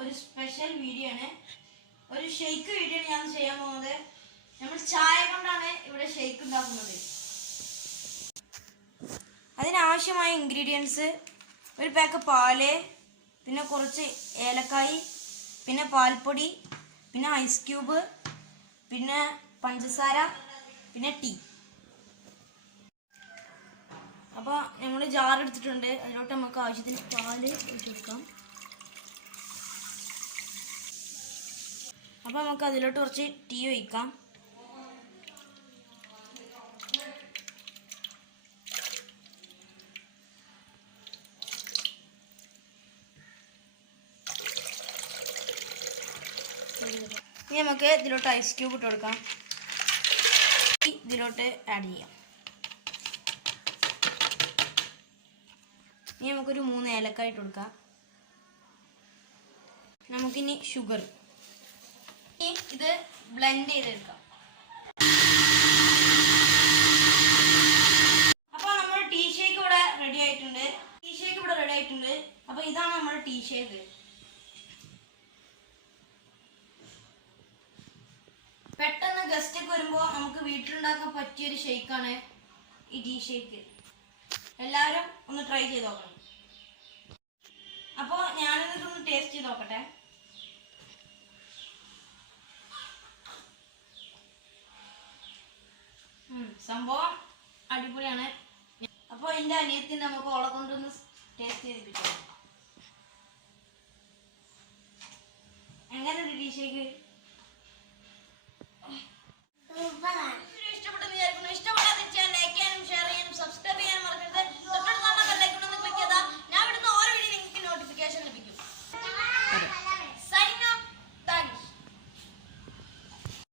ഒരു special video ആണ്. ഒരു ഷെയ്ക്ക് വീഡിയോ ആണ് ഞാൻ ചെയ്യാൻ പോകുന്നത്. നമ്മൾ ചായ കൊണ്ടാണ് ഇവിടെ ഷെയ്ക്ക് ഉണ്ടാക്കുന്നത്. അതിനാവശ്യമായ ഇൻഗ്രീഡിയൻസ്: ഒരു പാക്ക് പാല്, പിന്നെ കുറച്ച് ഏലക്കായ്, പിന്നെ പാൽപ്പൊടി, പിന്നെ ഐസ് ക്യൂബ്, പിന്നെ പഞ്ചസാര, പിന്നെ ടീ. അപ്പോൾ നമ്മൾ ജാർ എടുത്തിട്ടുണ്ട്. അതിലോട്ട് നമുക്ക് ആവശ്യത്തിന് പാല് ഒഴിച്ച് കൊടുക്കാം. അപ്പോൾ നമുക്ക് അതിലോട്ട് കുറച്ച് ടീ ഒഴിക്കാം. ഇനി നമുക്ക് ഇതിലോട്ട് ഐസ് ക്യൂബ് ഇട്ട് കൊടുക്കാം. ഇതിലോട്ട് ആഡ് ചെയ്യാം. ഇനി നമുക്കൊരു 3 ഏലക്കായ ഇട്ട് കൊടുക്കാം. നമുക്കിനി ഷുഗർ. ഇനി ഇത് ബ്ലെൻഡ് ചെയ്തെടുക്കാം. അപ്പോൾ നമ്മുടെ ടീ ഷേക്ക് ഇവിടെ റെഡി ആയിട്ടുണ്ട്. അപ്പോൾ ഇതാണ് നമ്മുടെ ടീ ഷേക്ക്. പെട്ടെന്ന് ഗസ്റ്റ് ഒക്കെ വരുമ്പോൾ നമുക്ക് വീട്ടിലുണ്ടാക്കാൻ പറ്റിയൊരു ഷേക്കാണ് ഈ ടീ ഷേക്ക്. എല്ലാവരും ഒന്ന് ട്രൈ ചെയ്ത് നോക്കണം. അപ്പോൾ ഞാനിതൊന്ന് ടേസ്റ്റ് ചെയ്ത് നോക്കട്ടെ. സംഭവം അടിപൊളിയാണ്. അപ്പോൾ എൻ്റെ അനിയത്തിന് നമുക്ക് ഓളെ കൊണ്ടൊന്ന് ടേസ്റ്റ് ചെയ്തിപ്പിക്കാം. എങ്ങനെയുണ്ട് ടീ ഷേക്ക്?